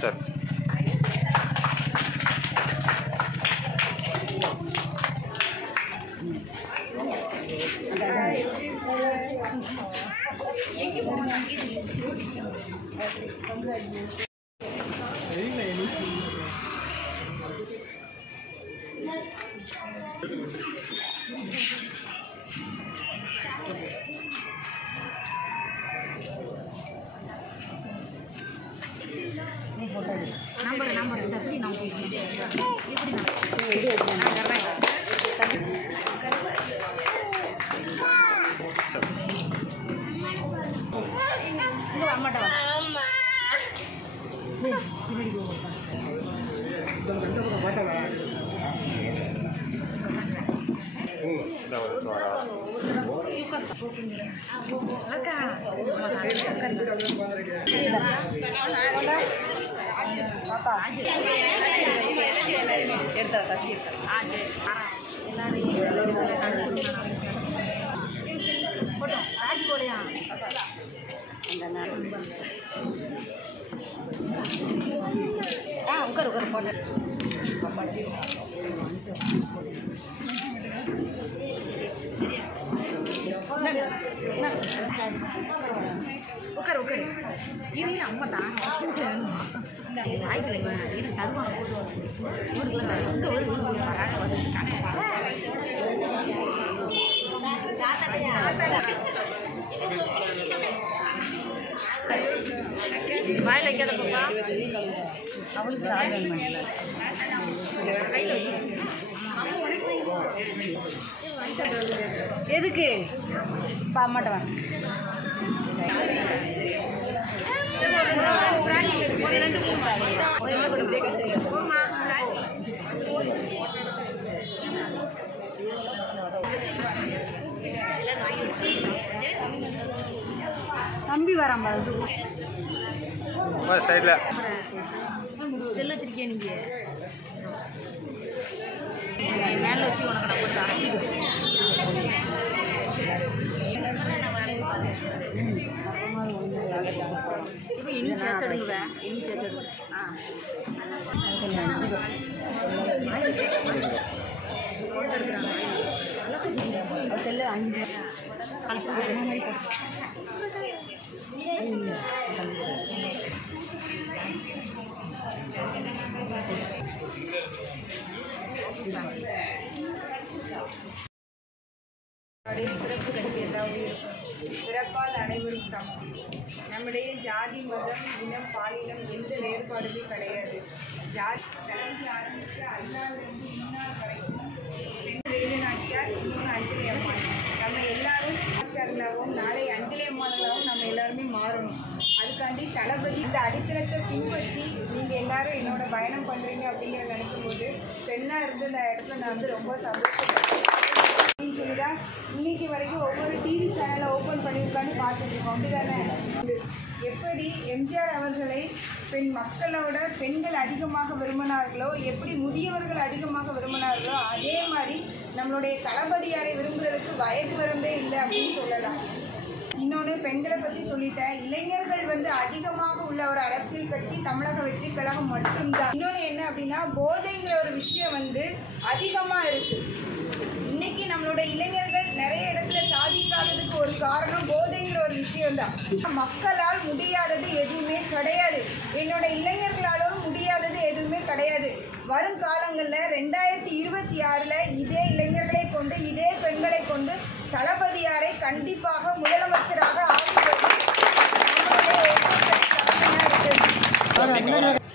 Sir number தப்பி நான் அம்மாட்டா எடுத்தா சசி போட்டோம் ராஜ் போலையா உட்கார் போட்டேன் உட்கார் இது அம்மா தான் ஆயிட்டு தருவாங்க வாயில் வைக்காத பாப்பா அவளுக்கு எதுக்கு பா மாட்டேன் தம்பி வரான் சைடில் செல்லு வச்சிருக்கிய நீங்க மேலே வச்சு உனக்கு நான் போட்டு அரைச்சிடுவேன் இப்போ இனி சேர்த்துடுங்க இனி சேர்த்துடுங்க போட்டு எடுக்கிறாங்க செல்லு 5 சிறப்பு கல்வி ஏதாவது பிறப்பால் அனைவரும் சமம். நம்முடைய ஜாதி மதம் இனம் பாலினம் எந்த வேறுபாடுமே கிடையாது. ஜாதி தலைந்து ஆரம்பித்து அல்லாவிலிருந்து இன்னார் வரைக்கும் 2 வேலுநாச்சியார் 3 அஞ்சலி அம்மாள். நம்ம எல்லாரும் நாச்சியார்களாகவும் நாளை அஞ்சலி அம்மாள்களாகவும் நம்ம எல்லாருமே மாறணும். அதுக்காண்டி தளபதி இந்த அடித்தளத்தை பின்பற்றி நீங்கள் எல்லாரும் என்னோட பயணம் பண்ணுறீங்க அப்படிங்கிறத நினைக்கும் போது பெண்ணாக இருந்து இந்த இடத்துல நான் வந்து ரொம்ப சந்தோஷப்படுறேன். சொல்லிதான் இன்னைக்கு வரைக்கும் ஒவ்வொரு டிவி சேனலை ஓப்பன் பண்ணியிருக்கான்னு பார்த்துருக்கோம். அப்படிதானே எப்படி எம்ஜிஆர் அவர்களை மக்களோட பெண்கள் அதிகமாக விரும்பினார்களோ, எப்படி முதியவர்கள் அதிகமாக விரும்பினார்களோ, அதே மாதிரி நம்மளுடைய தளபதியாரை விரும்புறதுக்கு வயது வரம்பே இல்லை அப்படின்னு சொல்லலாம். இன்னொன்று பெண்களை பற்றி சொல்லிட்டேன். இளைஞர்கள் வந்து அதிகமாக உள்ள ஒரு அரசியல் கட்சி தமிழக வெற்றி கழகம் மட்டும்தான். இன்னொன்று என்ன அப்படின்னா, போதைங்கிற ஒரு விஷயம் வந்து அதிகமாக இருக்குது. இன்னைக்கு நம்மளோட இளைஞர்கள் நிறைய இடத்துல சாதிக்காததுக்கு ஒரு காரணம் போதைங்கிற ஒரு விஷயம் தான். மக்களால் முடியாதது எதுவுமே கிடையாது, என்னோட இளைஞர்களாலும் முடியாதது எதுவுமே கிடையாது. வரும் காலங்களில் 2026 இதே இளைஞர்களை கொண்டு இதே பெண்களை கொண்டு தளபதியாரை கண்டிப்பாக முதலமைச்சராக ஆக்குவது நம்மளுடைய